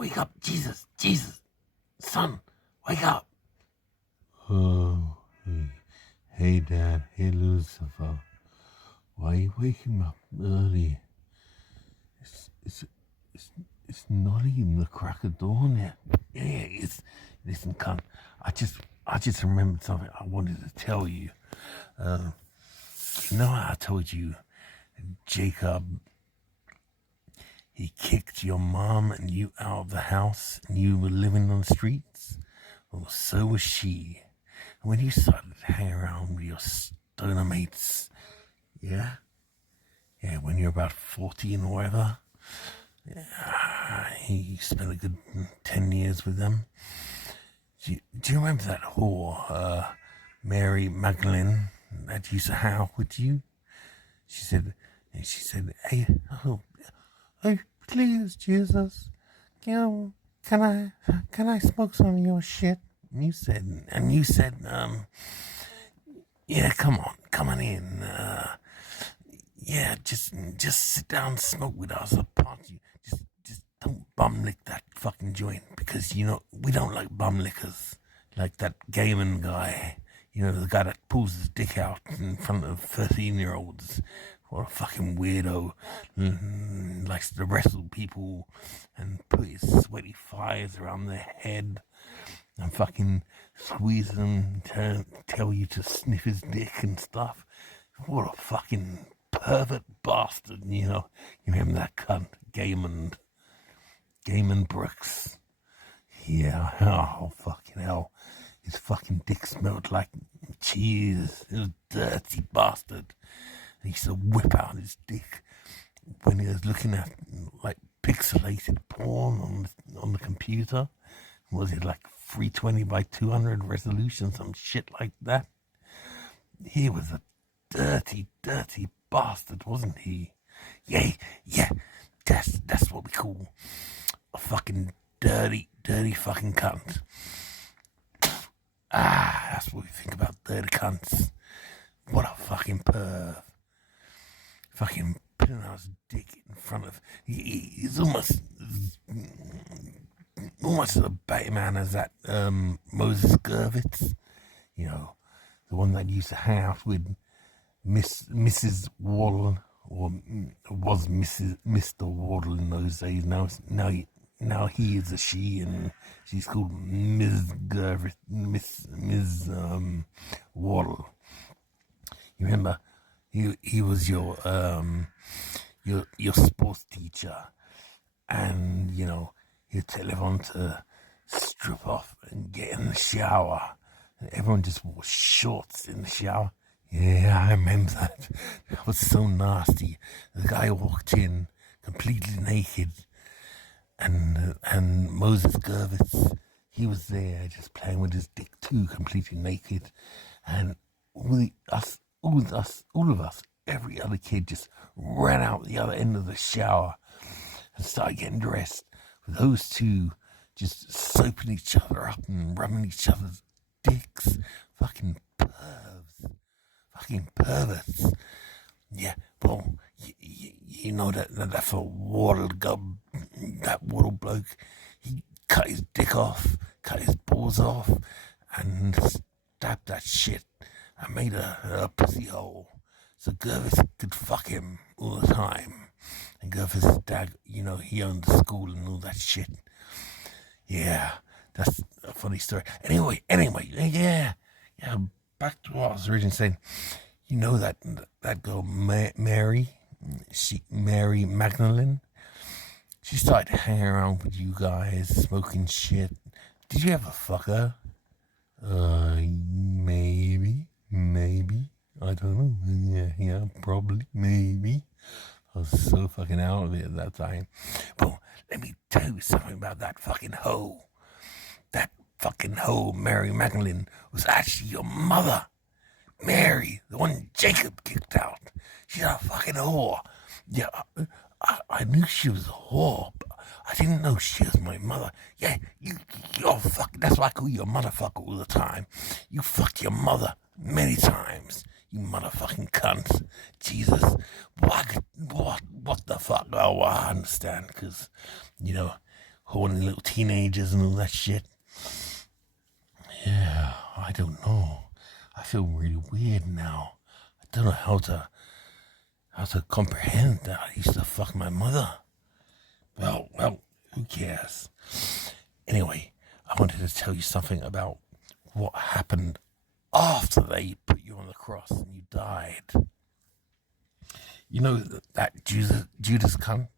Wake up, Jesus, Jesus, son, wake up. Oh, hey Dad, hey Lucifer. Why are you waking me up early? It's not even the crack of dawn yet. Yeah, listen, cunt. I just remembered something I wanted to tell you. You know how I told you Jacob, he kicked your mom and you out of the house and you were living on the streets? Well, so was she. And when you started hanging around with your stoner mates, yeah, when you're about 14 or whatever, he spent a good 10 years with them. Do you remember that whore, Mary Magdalene, that used to hang out with you? She said, hey, please, Jesus, can I smoke some of your shit? And you said, yeah, come on in. Yeah, just sit down and smoke with us. I'll part you. Just don't bum lick that fucking joint because we don't like bum lickers like that Gaiman guy. The guy that pulls his dick out in front of 13-year-olds. What a fucking weirdo. Likes to wrestle people and put his sweaty thighs around their head and fucking squeeze them, tell you to sniff his dick and stuff. What a fucking pervert bastard, You remember that cunt, Gaiman Brooks? Yeah, oh, fucking hell. His fucking dick smelled like cheese. He was a dirty bastard. He used to whip out his dick when he was looking at, like, pixelated porn on the computer. Was it like 320 by 200 resolution, some shit like that? He was a dirty, dirty bastard, wasn't he? Yeah, that's what we call a fucking dirty fucking cunt. That's what we think about dirty cunts. What a fucking perv. Fucking putting out his dick in front of... He's almost as a Batman as that Moses Gervitz. The one that used to hang out with Mrs. Waddle, or was Mr. Waddle in those days. Now he is a she, and she's called Ms. Gervitz, Ms. Waddle. You remember? He was your sports teacher, and he'd tell everyone to strip off and get in the shower, and everyone just wore shorts in the shower. Yeah, I remember that. That was so nasty. The guy walked in completely naked, and Moses Gervitz, he was there just playing with his dick too, completely naked, and all of us, every other kid just ran out the other end of the shower and started getting dressed. With those two just soaping each other up and rubbing each other's dicks. Fucking perverts. Yeah, well, you know that for Waddle Gub, that Waddle bloke, he cut his dick off, cut his balls off, and stabbed that shit and made a pussy hole so Gervis could fuck him all the time. And Gervis' dad, he owned the school and all that shit. Yeah, that's a funny story. Anyway, yeah, back to what I was originally saying. You know that girl, Mary Magdalene? She started hanging around with you guys, smoking shit. Did you ever fuck her? Maybe. I don't know. Yeah, probably, maybe. I was so fucking out of it at that time. But let me tell you something about that fucking hoe. That fucking hoe, Mary Magdalene, was actually your mother. Mary, the one Jacob kicked out. She's a fucking whore. Yeah, I knew she was a whore, but I didn't know she was my mother. Yeah, you're fucking, that's why I call you a motherfucker all the time. You fucked your mother many times, you motherfucking cunt. Jesus, what the fuck? Oh, I understand, because, horny little teenagers and all that shit. Yeah, I don't know. I feel really weird now. I don't know how to comprehend that I used to fuck my mother. Well, who cares? Anyway, I wanted to tell you something about what happened after they put you on the cross and you died. You know that Judas cunt?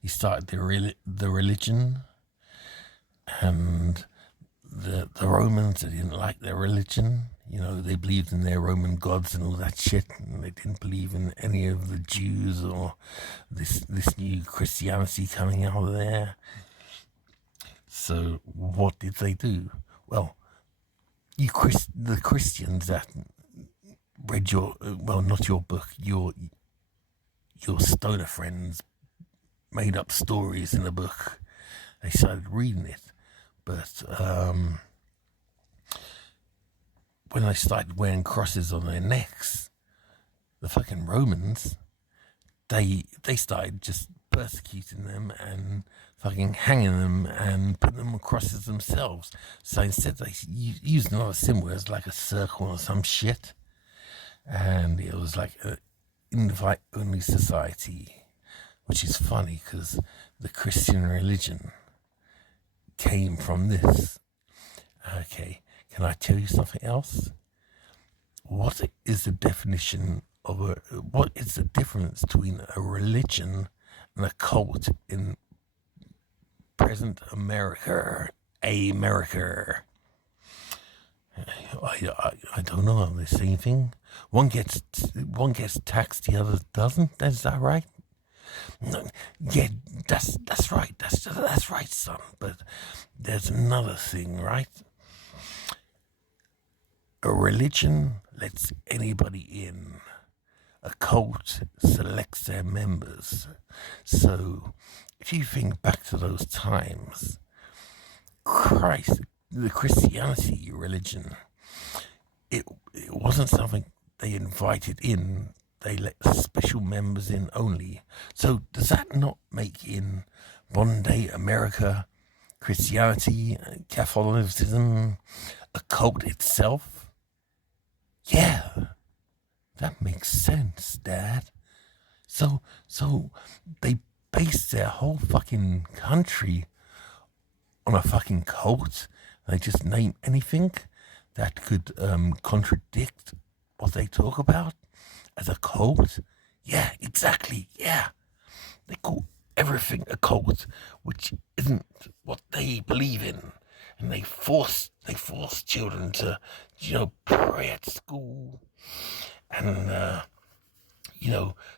He started the religion, and the Romans, they didn't like their religion. You know, they believed in their Roman gods and all that shit, and they didn't believe in any of the Jews or this new Christianity coming out of there. So what did they do? Well, the Christians that read not your book, your stoner friends made up stories in the book. They started reading it, but when they started wearing crosses on their necks, the fucking Romans, they started just persecuting them and fucking hanging them and putting them on crosses themselves. So instead they used another symbol as like a circle or some shit, and it was like an invite-only society, which is funny because the Christian religion came from this. Okay, can I tell you something else? What is the definition of what is the difference between a religion and a cult in present America? I don't know. Are they the same thing? One gets taxed, the other doesn't. Is that right? No, yeah, that's right. That's right, son. But there's another thing, right? A religion lets anybody in. A cult selects their members. So, if you think back to those times, the Christianity religion, it wasn't something they invited in. They let special members in only. So does that not make in modern day America, Christianity, Catholicism, a cult itself? Yeah, that makes sense, Dad. So they base their whole fucking country on a fucking cult. They just name anything that could contradict what they talk about as a cult. Yeah, exactly. Yeah, they call everything a cult, which isn't what they believe in, and they force children to, pray at school and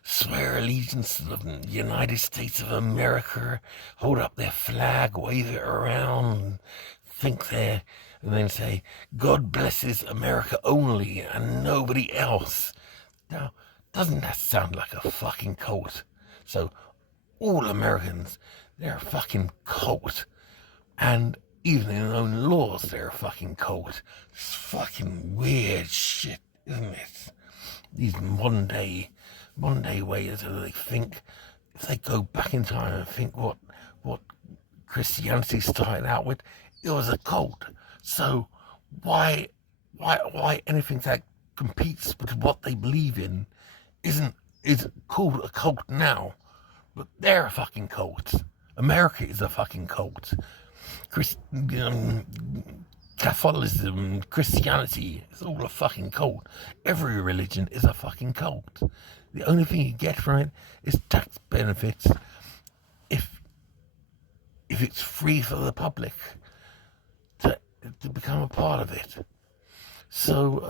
swear allegiance to the United States of America, hold up their flag, wave it around, and then say, God blesses America only and nobody else. Now, doesn't that sound like a fucking cult? So, all Americans, they're a fucking cult. And even in their own laws, they're a fucking cult. It's fucking weird shit, isn't it? These modern day ways that they think, if they go back in time and think what Christianity started out with, it was a cult. So why anything that competes with what they believe in is called a cult now? But they're a fucking cult. America is a fucking cult. Catholicism, Christianity, it's all a fucking cult. Every religion is a fucking cult. The only thing you get from it is tax benefits if it's free for the public to become a part of it. So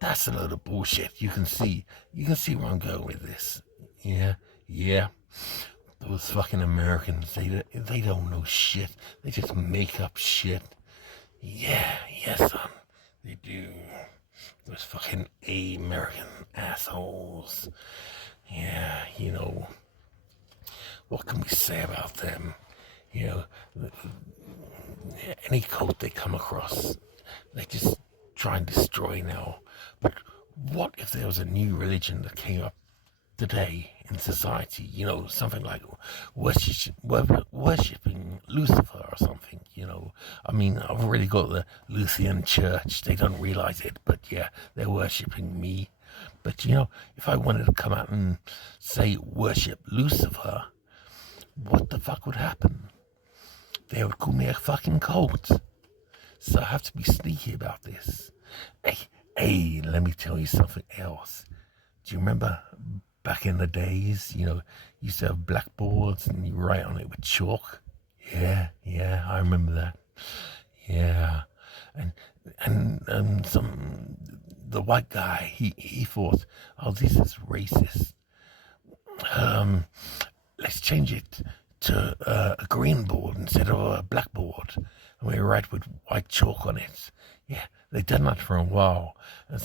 that's a load of bullshit. You can see where I'm going with this. Yeah. Those fucking Americans, they don't know shit. They just make up shit. Yeah, son, they do. Those fucking American assholes. Yeah, what can we say about them? Any cult they come across, they just try and destroy now. But what if there was a new religion that came up today in society, you know, something like worshipping Lucifer or something, you know. I mean, I've already got the Lutheran Church. They don't realize it, but yeah, they're worshipping me. But, you know, if I wanted to come out and say worship Lucifer, what the fuck would happen? They would call me a fucking cult. So I have to be sneaky about this. Hey, let me tell you something else. Do you remember back in the days, you know, you used to have blackboards and you write on it with chalk? Yeah, I remember that. Yeah. And the white guy, he thought, oh, this is racist. Let's change it to a green board instead of a blackboard. And we write with white chalk on it. Yeah, they've done that for a while. And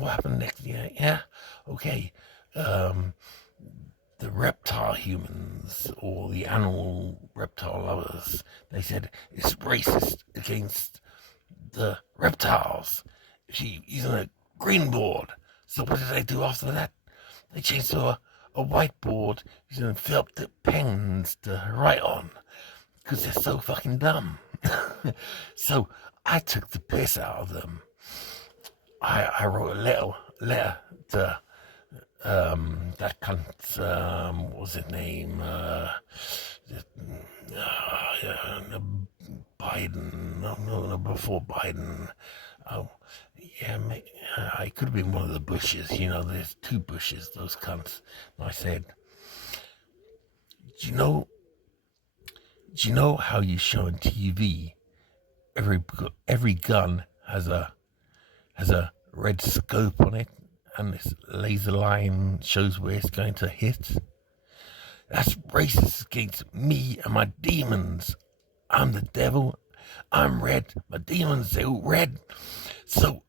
what happened next? Yeah, okay. The reptile humans or the animal reptile lovers, they said it's racist against the reptiles. She using a green board. So what did they do after that? They changed to a whiteboard using felt tip pens to write on. Because they're so fucking dumb. So I took the piss out of them. I wrote a letter to that cunt, what was his name? Biden. No, before Biden. Oh, yeah, it could have been one of the Bushes. You know, there's two Bushes, those cunts. And I said, do you know how you show on TV? Every gun has a red scope on it, and this laser line shows where it's going to hit. That's racist against me and my demons. I'm the devil. I'm red. My demons, they're all red. So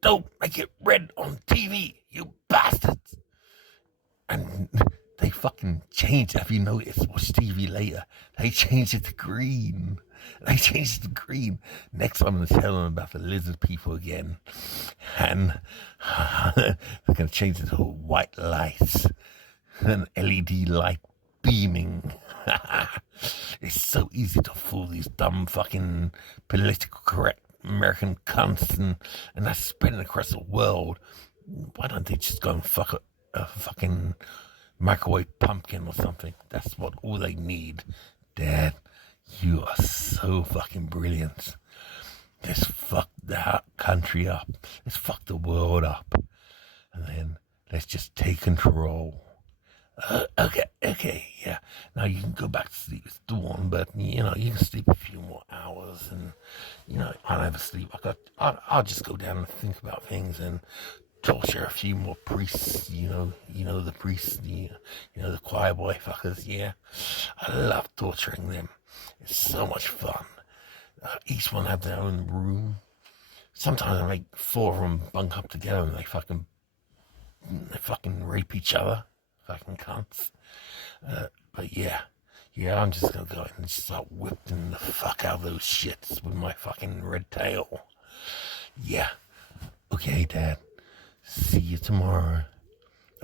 don't make it red on TV, you bastards. And they fucking changed it. Have you noticed? Watch TV later. They changed it to green. Next time I'm going to tell them about the lizard people again. And they're going to change it to white lights. An LED light beaming. It's so easy to fool these dumb fucking political correct American cunts, and that's spreading across the world. Why don't they just go and fuck a fucking microwave pumpkin or something? That's what all they need. Dad, you are so fucking brilliant. Let's fuck that country up. Let's fuck the world up. And then let's just take control. Okay, yeah. Now you can go back to sleep. It's dawn, but you know you can sleep a few more hours, and you know I never sleep. I'll just go down and think about things and torture a few more priests. You know the priests. You know the choir boy fuckers. Yeah, I love torturing them. It's so much fun. Each one have their own room. Sometimes I make 4 of them bunk up together and they fucking rape each other. Fucking cunts. But yeah, I'm just gonna go and just start whipping the fuck out of those shits with my fucking red tail. Yeah. Okay, Dad. See you tomorrow.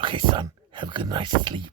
Okay, son. Have a good night's sleep.